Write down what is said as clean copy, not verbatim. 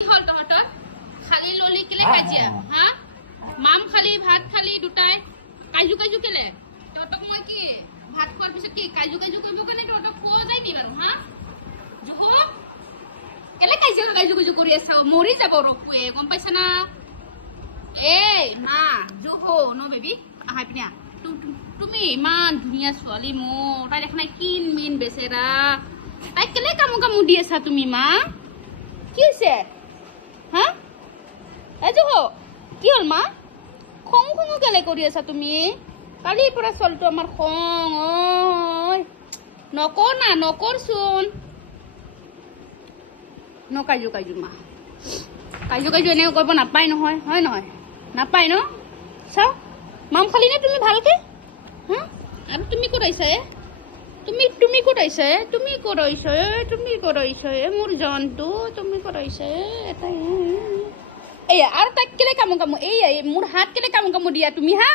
হল তহঁতৰ খালি ললি কেলে কাজিয়া হা মাম খালি ভাত খালি দুটাই কাজু কাজু কেলে তহঁতক মই কি ভাত খোৱাৰ পিছত কি কাজু কাজু কৰিব কাৰণে তহঁতক খোৱা যায় নি বাৰু হা জুহ কেলে কাজিয়া কাজু কাজু কৰি আছা মৰি যাব ৰকুৱে গম পাইছা না এই মা জুহ ন বেবি আহাই পিনে তুমি ইমান ধুনীয়া ছোৱালী মোৰ তাই দেখা নাই কিন মিন বেচেৰা তাই কেলে কামো কামো দি আছা তুমি মা কি হৈছে হা এজুহ কি হল মা খং খং কেলে কৰি আছা তুমি কালিৰ পৰা ছোৱালীটো আমাৰ খং ঐ নকৰ না নকৰচোন নকাজু কাজু মা কাজু কাজু এনেকৈ কৰিব নাপায় নহয় হয় নহয় নাপায় ন চাও মাম খালি নে তুমি ভালকে হা আৰু তুমি ক'ত আহিছা তুমি ক'ত আহিছা তুমি ক'ত আহিছা তুমি ক'ত আহিছা মোৰ জানটো তুমি ক'ত আহিছা এটাই এয়া আৰু তাক কেলে কামো কামো এই মোৰ হাত কেলে কামো কামো দিয়া তুমি হা